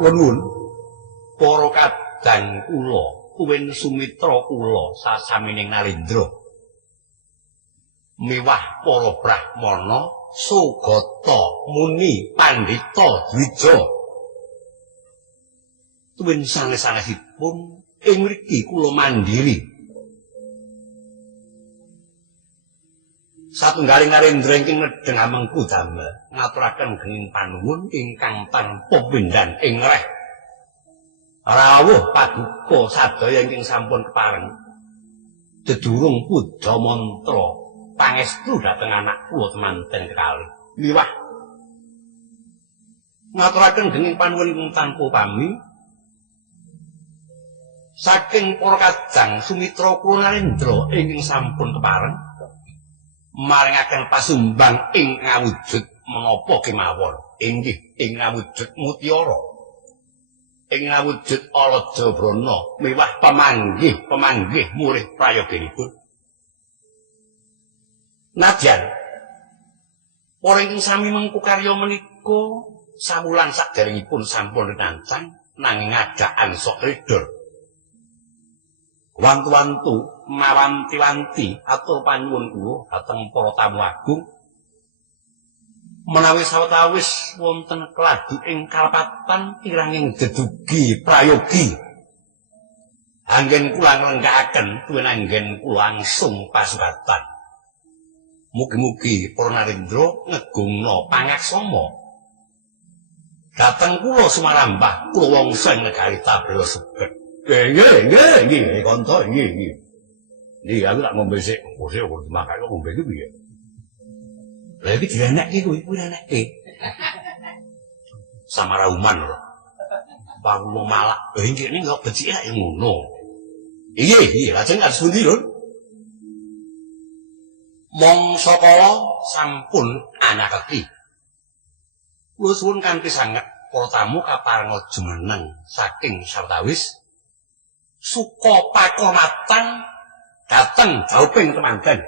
Nuwun para kadang kula kuwen sumitra kula sasamining Narendra miwah para brahmana Sugata Muni Pandhita Dwija tuwin sanes-sanesipun ing mriki kula mandiri satunggaling Narendra ingkang nedheng amengku damel ngaturaken genging panuwun ingkang tanpa pendan ing reh rawuh paduka sadaya ingkang sampun kepareng dedurung puja mantra pangestu dhateng anak kula temanten kekalih liwah ngaturaken genging panuwun ingkang tanpa pami saking para kadang sumitra kula Narendra ingkang sampun kepareng maringaken pasumbang ing ngawujud menapa kemawon inggih ing ngawujud mutiara ing ngawujud alajabrana miwah pamanggih mulih prayoganipun nadyan para ingkang sami mengku karya menika sawulan saderengipun sampun renancang nanging adaan sok redor wantu-wantu mawanti-wanti atur panyuwun kula dhateng para tamu agung menawi sawetawis wonten kladu ing kalpatan kiranging dedugi prayogi anggen kula nglengkaken tuwin anggen kula langsung pasugatan mugi-mugi para Narendra ngegungna pangaksama dhateng kula sumarambah kula wangsa ing negari Tabela Suget. Nggih, kanca, nggih. Nggih, aku tak ngombe sik, sik kok dimakan kok ngombe iki piye? Lah iki direnekke kuwi direnekke. Samarauman lho. Bangun malak, iki ning kok becike ya ngono. Iya, lajeng kados pundi, Lur? Mangsa kala sampun anakake. Kula suwun kanthi sanget para tamu kaparenga jumeneng saking sawetawis suka pakormatan dateng jauping temanten.